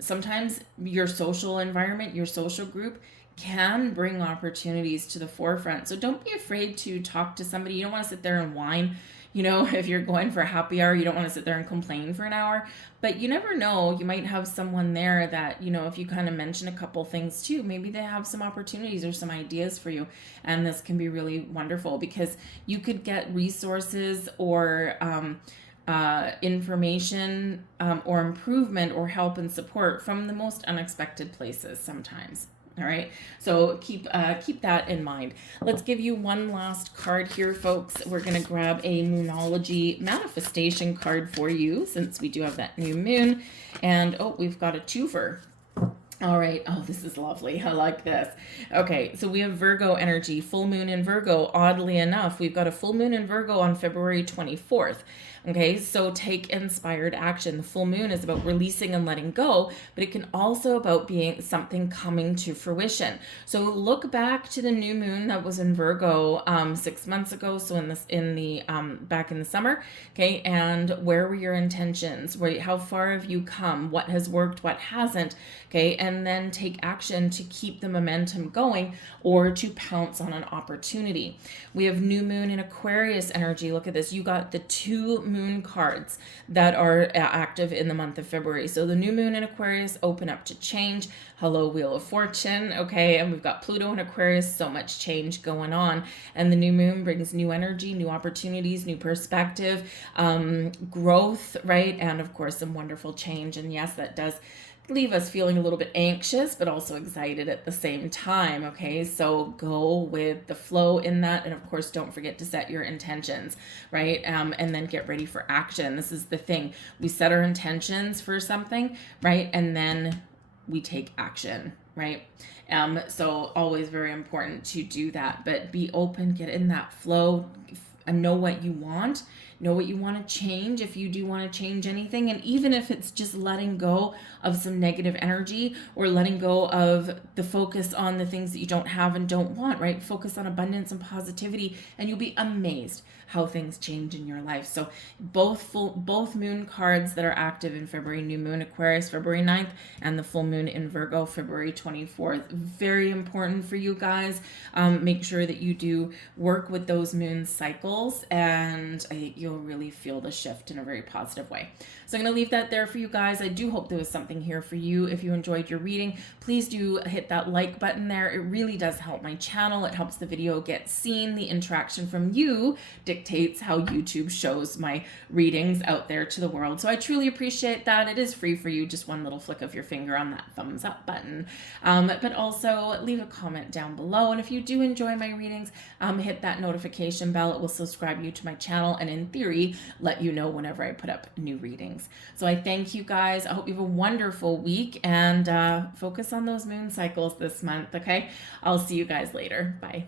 sometimes your social environment, your social group can bring opportunities to the forefront. So don't be afraid to talk to somebody. You don't want to sit there and whine. If you're going for a happy hour, you don't want to sit there and complain for an hour. But you never know, you might have someone there that, if you kind of mention a couple things too, maybe they have some opportunities or some ideas for you. And this can be really wonderful, because you could get resources or information or improvement or help and support from the most unexpected places sometimes. All right, so keep that in mind. Let's give you one last card here, folks. We're going to grab a Moonology manifestation card for you, since we do have that new moon. And we've got a twofer. All right. Oh, this is lovely. I like this. Okay, so we have Virgo energy, full moon in Virgo. Oddly enough, we've got a full moon in Virgo on February 24th. Okay, so take inspired action. The full moon is about releasing and letting go, but it can also about being something coming to fruition. So look back to the new moon that was in Virgo 6 months ago. So back in the summer, okay, and where were your intentions? How far have you come? What has worked? What hasn't? Okay, and then take action to keep the momentum going, or to pounce on an opportunity. We have new moon in Aquarius energy. Look at this. You got the two moon cards that are active in the month of February. So the new moon in Aquarius, open up to change. Hello, Wheel of Fortune. Okay, and we've got Pluto in Aquarius, so much change going on. And the new moon brings new energy, new opportunities, new perspective, growth, right? And of course, some wonderful change. And yes, that does leave us feeling a little bit anxious, but also excited at the same time. Okay, so go with the flow in that, and of course don't forget to set your intentions, right? And then get ready for action. This is the thing, we set our intentions for something, right? And then we take action, right? So always very important to do that, but be open, get in that flow, and know what you want to change, if you do want to change anything. And even if it's just letting go of some negative energy, or letting go of the focus on the things that you don't have and don't want, right? Focus on abundance and positivity, and you'll be amazed how things change in your life. So both moon cards that are active in February, new moon Aquarius February 9th, and the full moon in Virgo February 24th. Very important for you guys. Make sure that you do work with those moon cycles, and you'll really feel the shift in a very positive way. So I'm going to leave that there for you guys. I do hope there was something here for you. If you enjoyed your reading, please do hit that like button there. It really does help my channel. It helps the video get seen. The interaction from you dictates how YouTube shows my readings out there to the world. So I truly appreciate that. It is free for you, just one little flick of your finger on that thumbs up button. But also leave a comment down below. And if you do enjoy my readings, hit that notification bell. It will subscribe you to my channel and in theory, let you know whenever I put up new readings. So I thank you guys. I hope you have a wonderful week and focus on those moon cycles this month, okay? I'll see you guys later. Bye.